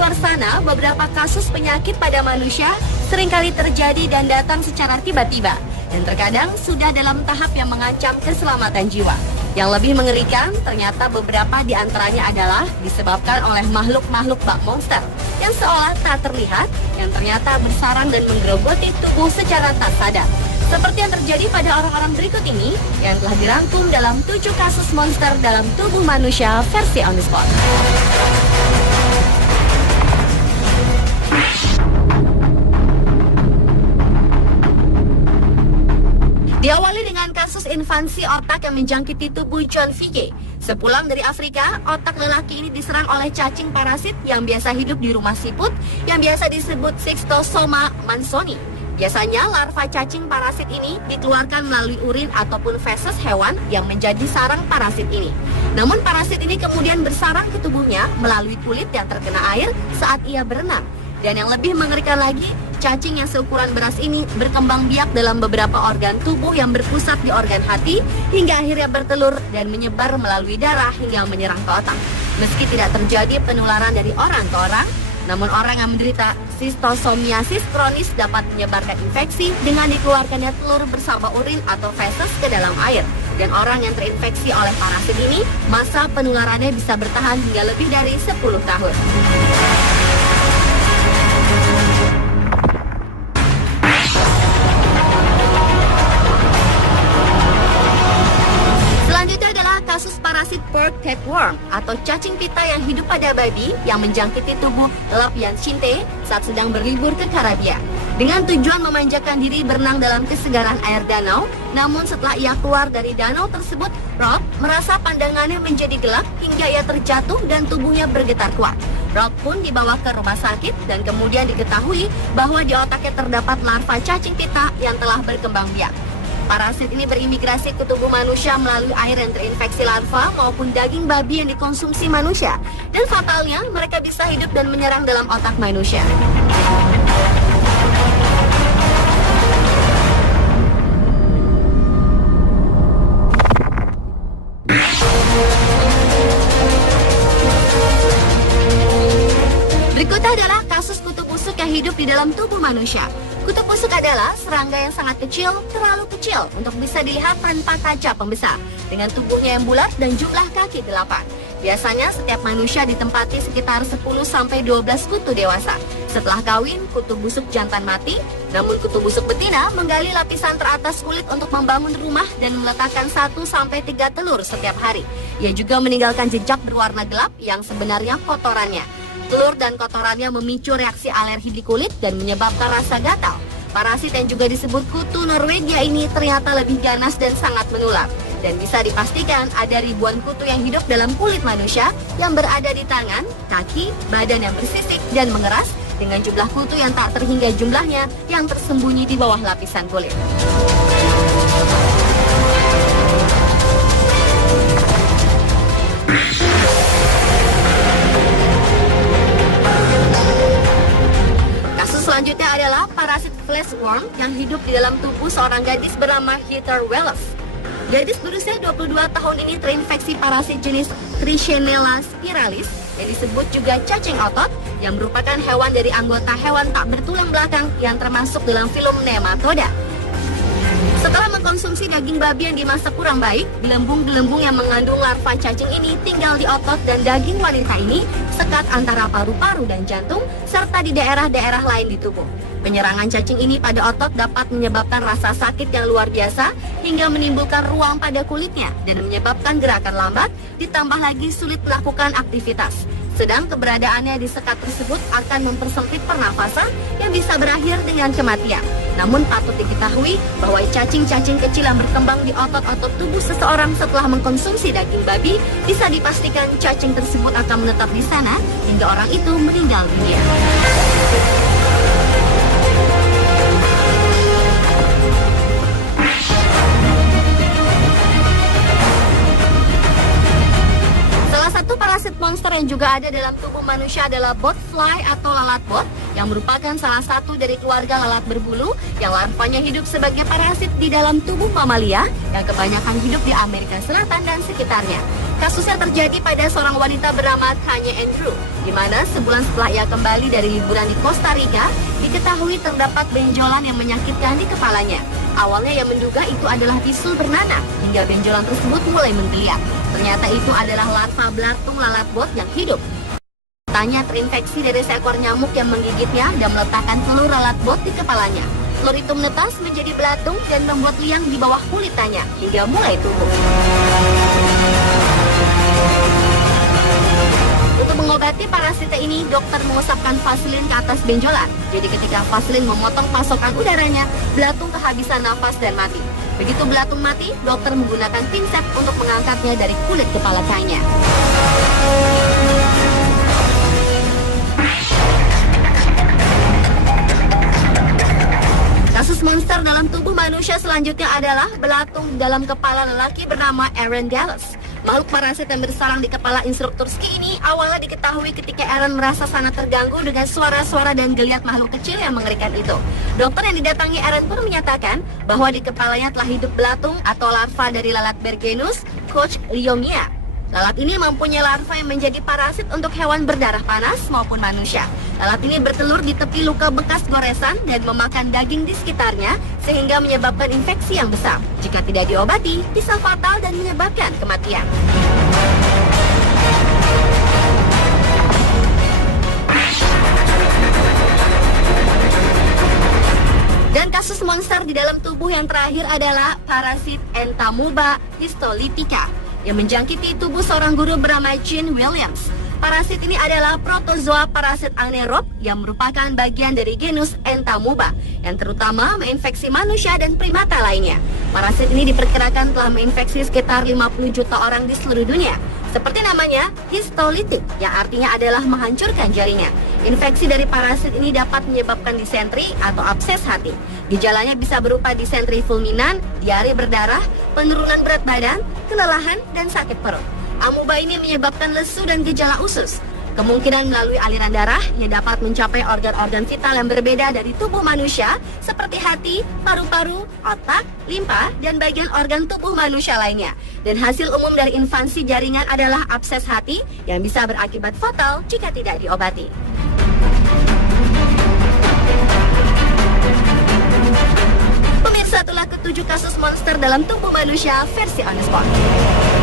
luar sana, beberapa kasus penyakit pada manusia seringkali terjadi dan datang secara tiba-tiba. Dan terkadang sudah dalam tahap yang mengancam keselamatan jiwa. Yang lebih mengerikan, ternyata beberapa di antaranya adalah disebabkan oleh makhluk-makhluk bak monster yang seolah tak terlihat, yang ternyata bersarang dan menggerogoti tubuh secara tak sadar. Seperti yang terjadi pada orang-orang berikut ini yang telah dirangkum dalam 7 kasus monster dalam tubuh manusia versi On The Spot. Diawali dengan kasus invasi otak yang menjangkiti tubuh John Fige. Sepulang dari Afrika, otak lelaki ini diserang oleh cacing parasit yang biasa hidup di rumah siput yang biasa disebut Schistosoma mansoni. Biasanya larva cacing parasit ini dikeluarkan melalui urin ataupun feses hewan yang menjadi sarang parasit ini. Namun parasit ini kemudian bersarang ke tubuhnya melalui kulit yang terkena air saat ia berenang. Dan yang lebih mengerikan lagi, cacing yang seukuran beras ini berkembang biak dalam beberapa organ tubuh yang berpusat di organ hati hingga akhirnya bertelur dan menyebar melalui darah hingga menyerang ke otak. Meski tidak terjadi penularan dari orang ke orang, namun orang yang menderita schistosomiasis kronis dapat menyebarkan infeksi dengan dikeluarkannya telur bersama urin atau feses ke dalam air. Dan orang yang terinfeksi oleh parasit ini, masa penularannya bisa bertahan hingga lebih dari 10 tahun. Selanjutnya adalah kasus parasit pork tapeworm atau cacing pita yang hidup pada babi yang menjangkiti tubuh Lapian Chinte saat sedang berlibur ke Karibia. Dengan tujuan memanjakan diri berenang dalam kesegaran air danau, namun setelah ia keluar dari danau tersebut, Rob merasa pandangannya menjadi gelap hingga ia terjatuh dan tubuhnya bergetar kuat. Rob pun dibawa ke rumah sakit dan kemudian diketahui bahwa di otaknya terdapat larva cacing pita yang telah berkembang biak. Parasit ini berimigrasi ke tubuh manusia melalui air yang terinfeksi larva maupun daging babi yang dikonsumsi manusia. Dan fatalnya, mereka bisa hidup dan menyerang dalam otak manusia. Berikutnya adalah kasus kutu busuk yang hidup di dalam tubuh manusia. Kutu busuk adalah serangga yang sangat kecil, terlalu kecil untuk bisa dilihat tanpa kaca pembesar, dengan tubuhnya yang bulat dan jumlah kaki 8. Biasanya setiap manusia ditempati sekitar 10-12 kutu dewasa. Setelah kawin, kutu busuk jantan mati, namun kutu busuk betina menggali lapisan teratas kulit untuk membangun rumah dan meletakkan 1-3 telur setiap hari. Ia juga meninggalkan jejak berwarna gelap yang sebenarnya kotorannya. Telur dan kotorannya memicu reaksi alergi di kulit dan menyebabkan rasa gatal. Parasit yang juga disebut kutu Norwegia ini ternyata lebih ganas dan sangat menular. Dan bisa dipastikan ada ribuan kutu yang hidup dalam kulit manusia yang berada di tangan, kaki, badan yang bersisik dan mengeras dengan jumlah kutu yang tak terhingga jumlahnya yang tersembunyi di bawah lapisan kulit. Selanjutnya adalah parasit flesh-worm yang hidup di dalam tubuh seorang gadis bernama Heather Wells. Gadis berusia 22 tahun ini terinfeksi parasit jenis Trichinella spiralis yang disebut juga cacing otot yang merupakan hewan dari anggota hewan tak bertulang belakang yang termasuk dalam film nematoda. Setelah mengkonsumsi daging babi yang dimasak kurang baik, gelembung-gelembung yang mengandung larva cacing ini tinggal di otot dan daging wanita ini sekat antara paru-paru dan jantung, serta di daerah-daerah lain di tubuh. Penyerangan cacing ini pada otot dapat menyebabkan rasa sakit yang luar biasa hingga menimbulkan ruam pada kulitnya dan menyebabkan gerakan lambat, ditambah lagi sulit melakukan aktivitas. Sedang keberadaannya di sekat tersebut akan mempersempit pernafasan yang bisa berakhir dengan kematian. Namun patut diketahui bahwa cacing-cacing kecil yang berkembang di otot-otot tubuh seseorang setelah mengkonsumsi daging babi, bisa dipastikan cacing tersebut akan menetap di sana hingga orang itu meninggal dunia. Salah satu parasit monster yang juga ada dalam tubuh manusia adalah botfly atau lalat bot yang merupakan salah satu dari keluarga lalat berbulu yang larvanya hidup sebagai parasit di dalam tubuh mamalia yang kebanyakan hidup di Amerika Selatan dan sekitarnya. Kasusnya terjadi pada seorang wanita bernama Tanya Andrew, di mana sebulan setelah ia kembali dari liburan di Costa Rica, diketahui terdapat benjolan yang menyakitkan di kepalanya. Awalnya ia menduga itu adalah bisul bernanah, hingga benjolan tersebut mulai menggeliat. Ternyata itu adalah larva belatung lalat bot yang hidup. Tanya terinfeksi dari seekor nyamuk yang menggigitnya dan meletakkan telur lalat bot di kepalanya. Telur itu menetas menjadi belatung dan membuat liang di bawah kulit Tanya hingga mulai tumbuh. Untuk mengobati parasita ini, dokter mengusapkan vaselin ke atas benjolan. Jadi ketika vaselin memotong pasokan udaranya, belatung kehabisan nafas dan mati. Begitu belatung mati, dokter menggunakan pinset untuk mengangkatnya dari kulit kepala Tanya. Kasus monster dalam tubuh manusia selanjutnya adalah belatung dalam kepala lelaki bernama Aaron Dallas. Makhluk parasit yang bersarang di kepala instruktur ski ini awalnya diketahui ketika Aaron merasa sangat terganggu dengan suara-suara dan geliat makhluk kecil yang mengerikan itu. Dokter yang didatangi Aaron pun menyatakan bahwa di kepalanya telah hidup belatung atau larva dari lalat Bergenus kochliomia. Lalat ini mempunyai larva yang menjadi parasit untuk hewan berdarah panas maupun manusia. Lalat ini bertelur di tepi luka bekas goresan dan memakan daging di sekitarnya sehingga menyebabkan infeksi yang besar. Jika tidak diobati, bisa fatal dan menyebabkan kematian. Dan kasus monster di dalam tubuh yang terakhir adalah parasit Entamuba histolytica yang menjangkiti tubuh seorang guru bernama Gene Williams. Parasit ini adalah protozoa parasit anaerob yang merupakan bagian dari genus Entamuba yang terutama menginfeksi manusia dan primata lainnya. Parasit ini diperkirakan telah menginfeksi sekitar 50 juta orang di seluruh dunia. Seperti namanya, histolytic, yang artinya adalah menghancurkan jaringan. Infeksi dari parasit ini dapat menyebabkan disentri atau abses hati. Gejalanya bisa berupa disentri fulminan, diare berdarah, penurunan berat badan, kelelahan, dan sakit perut. Amuba ini menyebabkan lesu dan gejala usus. Kemungkinan melalui aliran darah yang dapat mencapai organ-organ vital yang berbeda dari tubuh manusia seperti hati, paru-paru, otak, limpa, dan bagian organ tubuh manusia lainnya. Dan hasil umum dari invasi jaringan adalah abses hati yang bisa berakibat fatal jika tidak diobati. Pemirsa, itulah ketujuh kasus monster dalam tubuh manusia versi On The Spot.